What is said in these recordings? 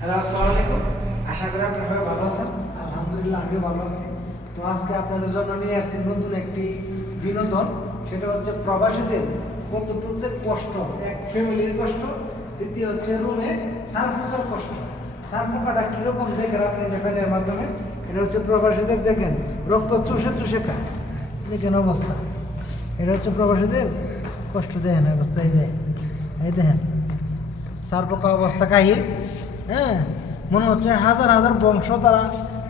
Hello, আসসালামু আলাইকুম। আশা করি আপনারা সবাই ভালো আছেন। আলহামদুলিল্লাহ আমিও ভালো আছি। তো আজকে আপনাদের জন্য নিয়ে আসছি নতুন একটি বিনোদন। সেটা হচ্ছে প্রবাসীদের কতটুকু যে কষ্ট, এক ফ্যামিলির কষ্ট, দ্বিতীয় হচ্ছে রুমে সার পোকার কষ্ট। সার পোকাটা কীরকম দেখেন আপনি যে ফ্যানের মাধ্যমে, এটা হচ্ছে প্রবাসীদের দেখেন রক্ত চুষে চুষে খায়, দেখেন অবস্থা। এটা হচ্ছে প্রবাসীদের কষ্ট, দেখেন অবস্থা। এই দেখেন সার পোকা অবস্থা কাহিল। হ্যাঁ, মনে হচ্ছে হাজার হাজার বংশ তারা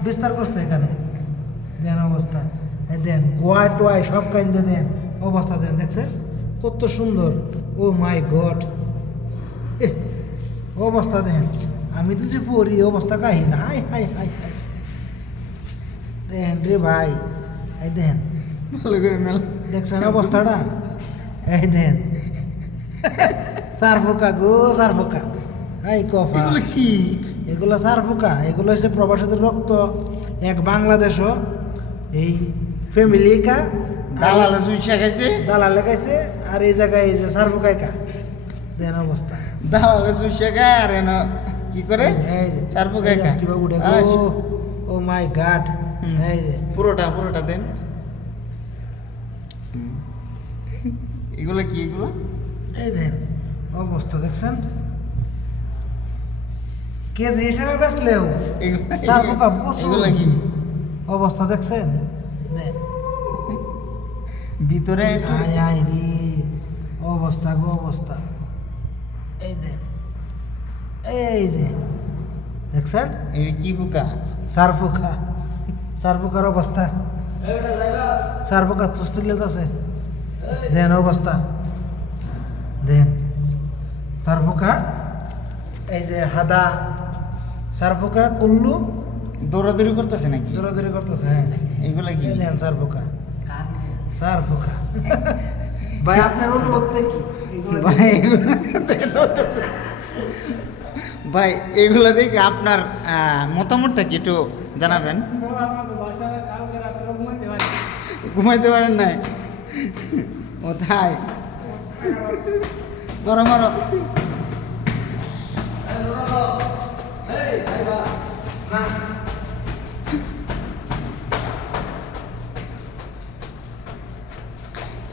বিস্তার করছে এখানে। দেন অবস্থা, এই দেন গোয়ায় টোয়ায় সব কাইন্দে দেন অবস্থা, দেন দেখছেন কত সুন্দর। ও মাই গড, অবস্থা দেন। আমি তো যে পড়ি অবস্থা কাহিল। হাই হাই হাই হাই, দেন রে ভাই, এই দেন ভালো করে মেলা দেখছেন অবস্থাটা। এই দেন সার পোকা গো, সার পোকা। এই কফা এগুলো কি? এগুলো সার পোকা। এগুলো হচ্ছে প্রবাসীদের রক্ত। এক বাংলাদেশও এই ফ্যামিলি কা দালালে চুইসা খাইছে, দালালে খাইছে, আর এই জায়গায় এই যে সার পোকায় কা, দেন অবস্থা। দালালে চুইসা খায় আর এনে কি করে এই যে সার পোকায় খায়। কিভাবে উঠে গো, ও মাই গড। এই যে পুরোটা দেন। এগুলো কি? এগুলো এই দেন অবস্থা দেখছেন, কেজি হিসাবে বেচলেও সার পোকা প্রচুর। এগুলো কি? অবস্থা দেখছেন, দেন ভিতরে একটু আয় আয় রে অবস্থা গো, অবস্থা। এই দেন, এই যে দেখছেন এই কি পোকা? সার পোকা। সার পোকার অবস্থা, সার পোকা চুস্তুলেত আছে, দেন অবস্থা। দেন সার পোকা, এই যে হাদা সার পোকা কুল্লু দৌড়াদৌড়ি করতেছে নাকি? দৌড়াদৌড়ি করতেছে। হ্যাঁ, এগুলো কি? এই দেন সার পোকা, সার পোকা। ভাই আপনার অনুভূতিটা কি? এগুলো ভাই ভাই এগুলো দেখে আপনার মতামতটা কি একটু জানাবেন। ঘুমাইতে পারেন নাই? কোথায় মারো মারো।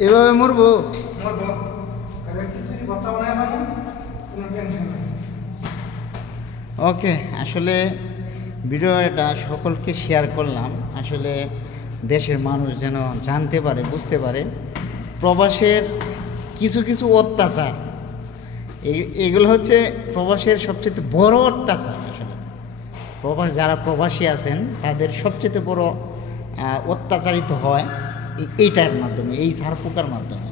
এভাবে মরবো? মরবো, এবার কিছুই কথা বলে না, কোনো টেনশন নেই। ওকে, আসলে ভিডিওটা সকলকে শেয়ার করলাম। আসলে দেশের মানুষ যেন জানতে পারে, বুঝতে পারে প্রবাসের কিছু কিছু অত্যাচার। এগুলো হচ্ছে প্রবাসের সবচেয়ে বড় অত্যাচার। আসলে যারা প্রবাসী আছেন তাদের সবচেয়ে বড় অত্যাচারিত হয় এইটার মাধ্যমে, এই সার পোকার মাধ্যমে,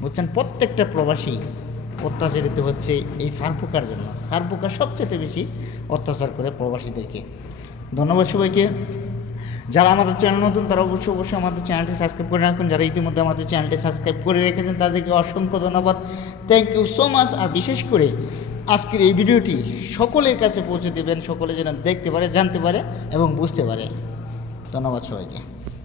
বুঝছেন। প্রত্যেকটা প্রবাসী অত্যাচারিত হচ্ছে এই সার পোকার জন্য। সার পোকা সবচেয়ে বেশি অত্যাচার করে প্রবাসীদেরকে। ধন্যবাদ সবাইকে। যারা আমাদের চ্যানেল নতুন তারা অবশ্যই আমাদের চ্যানেলটি সাবস্ক্রাইব করে রাখুন। যারা ইতিমধ্যে আমাদের চ্যানেলটি সাবস্ক্রাইব করে রেখেছেন তাদেরকে অসংখ্য ধন্যবাদ, থ্যাংক ইউ সো মাচ। আর বিশেষ করে আজকের এই ভিডিওটি সকলের কাছে পৌঁছে দেবেন, সকলে যেন দেখতে পারে, জানতে পারে এবং বুঝতে পারে। ধন্যবাদ সবাইকে।